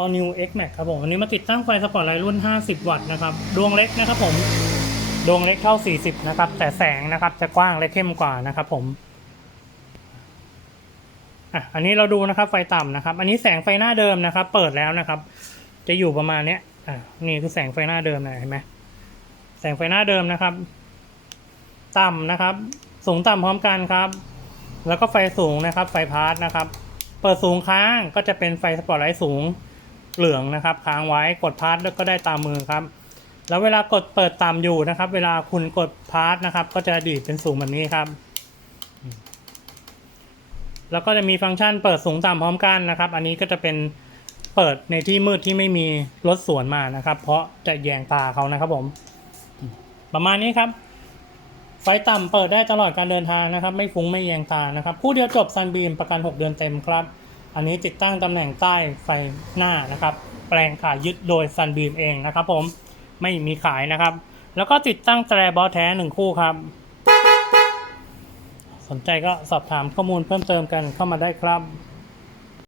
All New X Max ครับผมวันนี้มาติดตั้งไฟสปอตไลท์รุ่น 50 วัตต์นะครับดวงเล็กนะครับผมดวงเล็กเท่า 40 นะครับ แต่แสงนะครับจะกว้างและเข้มกว่านะครับผมอะอันนี้เราดูนะครับไฟต่ำนะครับ อันนี้แสงไฟหน้าเดิมนะครับ เปิดแล้วนะครับ จะอยู่ประมาณเนี้ยอะนี่คือแสงไฟหน้าเดิมนะเห็นไหมแสงไฟหน้าเดิมนะครับ ต่ำนะครับ สูงต่ำพร้อมกันครับ แล้วก็ไฟสูงนะครับ ไฟพาร์ทนะครับ เปิดสูงค้างก็จะเป็นไฟสปอตไลท์สูง เหลืองนะครับ ค้างไว้กดพาร์ทก็ได้ตามมือครับ แล้วเวลากดเปิดต่ำอยู่นะครับ เวลาคุณกดพาร์ทนะครับ ก็จะดีดเป็นสูงแบบนี้ครับ แล้วก็จะมีฟังก์ชันเปิดสูงต่ำพร้อมกันนะครับ อันนี้ก็จะเป็นเปิดในที่มืดที่ไม่มีรถสวนมานะครับ เพราะจะแยงตาเขานะครับผม ประมาณนี้ครับ ไฟต่ำเปิดได้ตลอดการเดินทางนะครับ ไม่ฟุ้งไม่แยงตานะครับคู่เดียวจบซันบีมประกัน 6 เดือนเต็มครับ อันนี้ติดตั้งตำแหน่งใต้ไฟหน้านะครับ แปลงขายึดโดยซันบีมเองนะครับ ผมไม่มีขายนะครับ แล้วก็ติดตั้งแตรบอสแท้หนึ่งคู่ครับ สนใจก็สอบถามข้อมูลเพิ่มเติมกันเข้ามาได้ครับ